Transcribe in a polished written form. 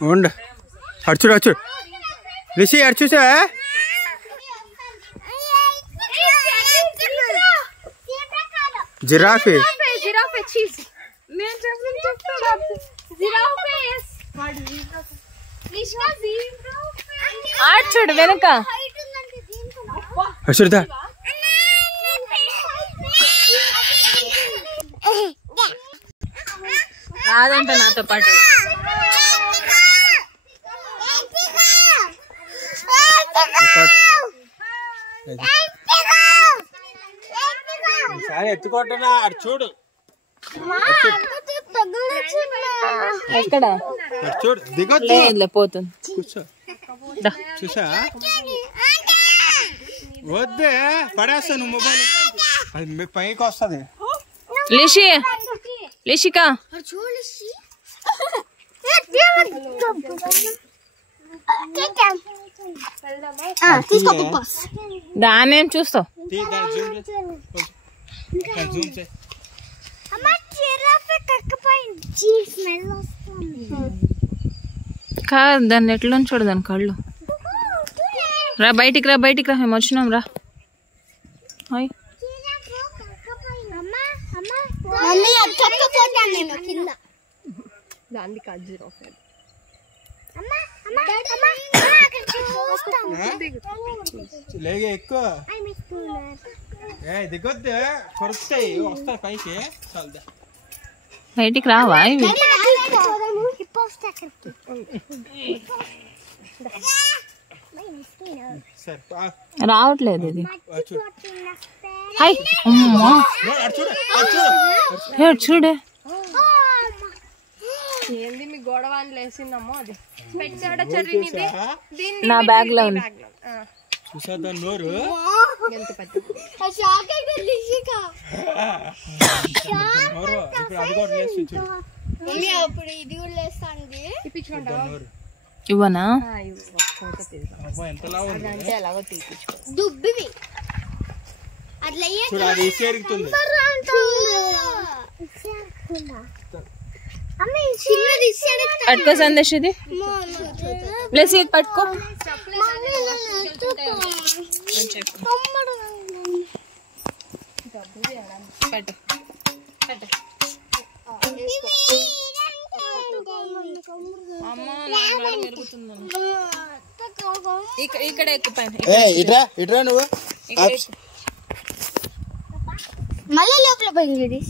ఉండు అడుచుడు అడుచుడు రిషి అడు చూసా జిరాఫీ చూడు వెనక అడుచుడుదా రాదంట నాతో పాటు ఎత్తుకోటనా అడు చూడు ఎక్కడ చూడు దిగొద్దు పోతుంది కూర్చో చూసా వద్దే పడేస్తా నువ్వు మొబైల్ అది పైకి వస్తుంది లిషిక దానేం చూస్తావు కాదు దాన్ని ఎట్లా చూడు దాని కళ్ళు రా బయటికి రా మేము వచ్చినాం రా లేగే ఎక్కువ దిగొద్దు కొరుకుతాయి వస్తాయి పైకి బయటికి రావా ఇవి రావట్లేదు ఇది చూడే ఏంది మీ గొడవ అని లేసిందమ్మో అది నా బ్యాగ్ లో ఉంది నోరు ఇవ్వనా ఎలాగో తీపించుకో పట్టుకో సందేశ్ ఇది ప్లస్ ఇది పట్టుకో ఇక్కడ ఎక్కువ ఇట్రా నువ్వు మళ్ళీ లోపల పోయింది